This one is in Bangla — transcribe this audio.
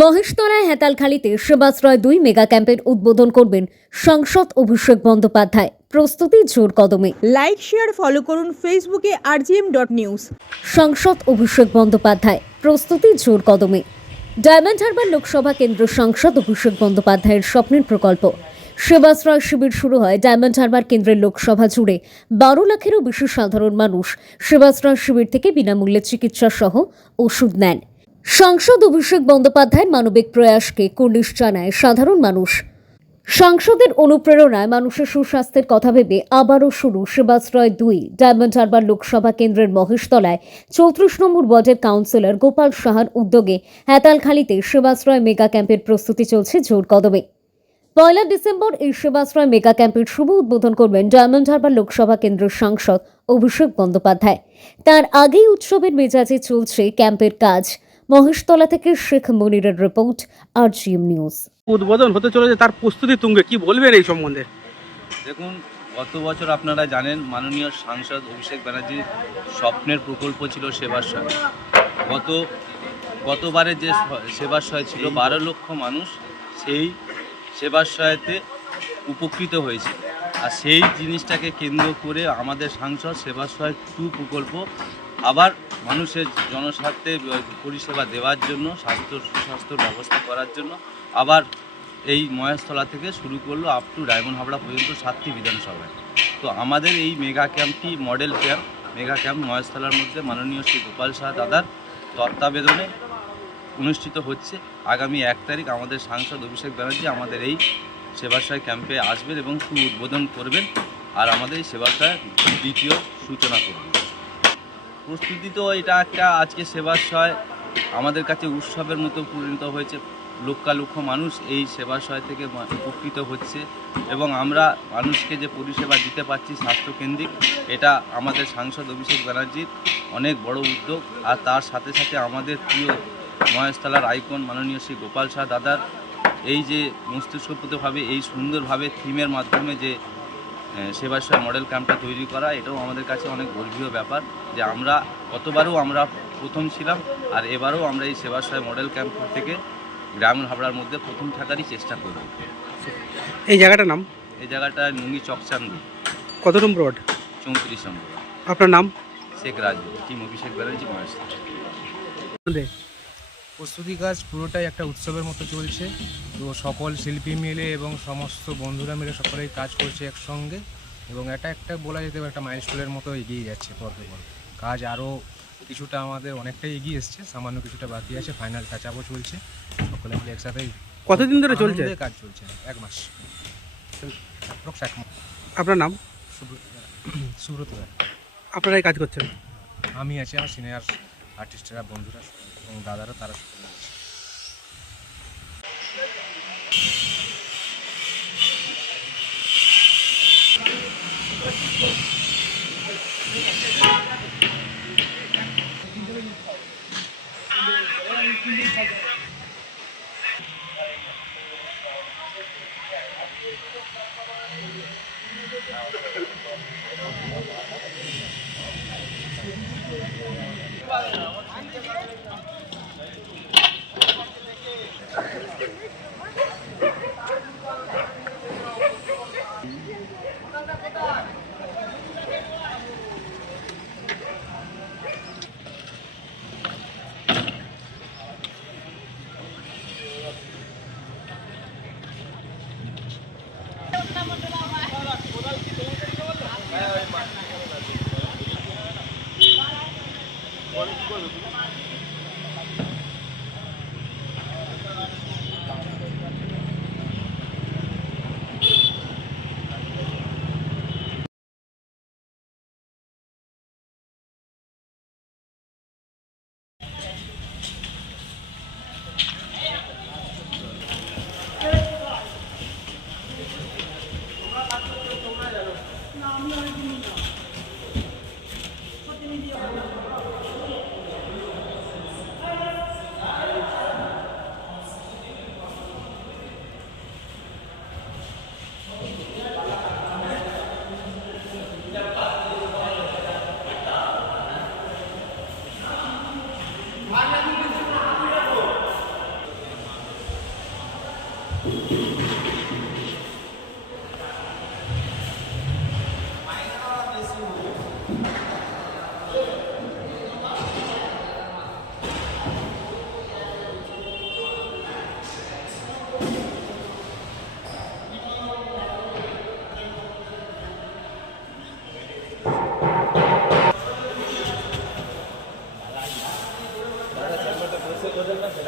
মহেশতলায় হেতালখালীতে সেবাশ্রয় দুই মেগা ক্যাম্পের উদ্বোধন করবেন সাংসদ অভিষেক বন্দ্যোপাধ্যায়। প্রস্তুতি জোর কদমে। লাইক শেয়ার ফলো করুন ফেসবুকে আরজিএম ডট নিউজ। সাংসদ অভিষেক বন্দ্যোপাধ্যায় প্রস্তুতি জোর কদমে। ডায়মন্ড হারবার লোকসভা কেন্দ্র সাংসদ অভিষেক বন্দ্যোপাধ্যায়ের স্বপ্নের প্রকল্প। সেবাশ্রয় শিবির শুরু হয় ডায়মন্ড হারবার কেন্দ্রের লোকসভা জুড়ে। বারো লাখেরও বেশি সাধারণ মানুষ সেবাশ্রয় শিবির থেকে বিনামূল্যে চিকিৎসা সহ ওষুধ নেন। সাংসদ অভিষেক বন্দ্যোপাধ্যায়ের মানবিক প্রয়াসকে কুর্নিশ জানায় সাধারণ মানুষ। সাংসদের অনুপ্রেরণায় মানুষের সুস্বাস্থ্যের কথা ভেবে আবারও শুরু সেবাশ্রয় দুই, ডায়মন্ড হারবার লোকসভা কেন্দ্রের মহেশতলায় চৌত্রিশ নম্বর ওয়ার্ডের কাউন্সিলর গোপাল সাহার উদ্যোগে হেতালখালীতে সেবাশ্রয় মেগা ক্যাম্পের প্রস্তুতি চলছে জোর কদমে। পয়লা ডিসেম্বর এই সেবাশ্রয় মেগা ক্যাম্পের শুভ উদ্বোধন করবেন ডায়মন্ড হারবার লোকসভা কেন্দ্রের সাংসদ অভিষেক বন্দ্যোপাধ্যায়। তার আগেই উৎসবের মেজাজে চলছে ক্যাম্পের কাজ। মহেশতলা থেকে শেখ মনিরের রিপোর্ট আর নিউজ। উদ্বোধন হতে চলেছে তার প্রস্তুতি তুঙ্গে কি বলবেন এই সম্বন্ধে? দেখুন গত বছর আপনারা জানেন মাননীয় সাংসদ অভিষেক ব্যানার্জির স্বপ্নের প্রকল্প ছিল সেবাশ্রয়। গত গতবারে যে সেবাশ্রয় ছিল বারো লক্ষ মানুষ সেই সেবাশ্রয়তে উপকৃত হয়েছে। আর সেই জিনিসটাকে কেন্দ্র করে আমাদের সাংসদ সেবাশ্রয় টু প্রকল্প আবার মানুষের জনস্বার্থে পরিষেবা দেওয়ার জন্য, স্বাস্থ্য সুস্বাস্থ্যর ব্যবস্থা করার জন্য আবার এই মহেশতলা থেকে শুরু করল আপ টু ডায়মন্ড হাবড়া পর্যন্ত সাতটি বিধানসভায়। তো আমাদের এই মেগা ক্যাম্পটি মডেল ক্যাম্প মেগা ক্যাম্প মহেশতলার মধ্যে মাননীয় শ্রী গোপাল শাহ দাদার তত্ত্বাবেদনে অনুষ্ঠিত হচ্ছে। আগামী এক তারিখ আমাদের সাংসদ অভিষেক ব্যানার্জি আমাদের এই সেবাশ্রয় ক্যাম্পে আসবেন এবং সু উদ্বোধন করবেন আর আমাদের এই সেবাশ্রয়ের দ্বিতীয় সূচনা করবেন। প্রস্তুতি তো এটা একটা, আজকে সেবাশ্রয়। আমাদের কাছে উৎসবের মতো পরিণত হয়েছে। লক্ষ মানুষ এই সেবাশ্রয় থেকে উপকৃত হচ্ছে এবং আমরা মানুষকে যে পরিষেবা দিতে পারছি স্বাস্থ্যকেন্দ্রিক, এটা আমাদের সাংসদ অভিষেক ব্যানার্জির অনেক বড় উদ্যোগ। আর তার সাথে সাথে আমাদের প্রিয় মহেশতলার আইকন মাননীয় শ্রী গোপাল শাহ দাদার এই যে মস্তিষ্কপ্রতভাবে, এই সুন্দরভাবে থিমের মাধ্যমে যে সেবাশ্রয় মডেল ক্যাম্পটা তৈরি করা এটাও আমাদের কাছে অনেক গর্বীয় ব্যাপার যে আমরা গতবারও আমরা প্রথম ছিলাম আর এবারও আমরা এই সেবাশ্রয় মডেল ক্যাম্প থেকে গ্রামীণ হাবড়ার মধ্যে প্রথম থাকারই চেষ্টা করব এই জায়গাটার নাম? এই জায়গাটা নুঙ্গি চকচান্দি। কত নম্বর ওয়ার্ড? চৌত্রিশ নম্বর। আপনার নাম? শেখ রাজু টিম অভিষেক ব্যানার্জি মহেশ প্রস্তুতি কাজ পুরোটাই একটা উৎসবের মতো চলছে। তো সকল শিল্পী মিলে এবং সমস্ত বন্ধুরা মিলে সকলেই কাজ করছে একসঙ্গে এবং এটা একটা বলা যেতে পারে একটা মাইলস্টোনের মতো এগিয়ে যাচ্ছে পর্বে পর কাজ আরও কিছুটা আমাদের অনেকটাই এগিয়ে এসছে সামান্য কিছুটা বাকি আছে ফাইনাল টাচ আপও চলছে। সকলে মিলে একসাথেই কতদিন ধরে চলছে? কাজ চলছে এক মাস। আপনার নাম? সুব্রত সুব্রত রায়। আপনারাই কাজ করছেন? আমি আছি আমার সিনিয়র আর্টিস্টরা বন্ধুরা এবং দাদারা তারা 아니 이게 No, no.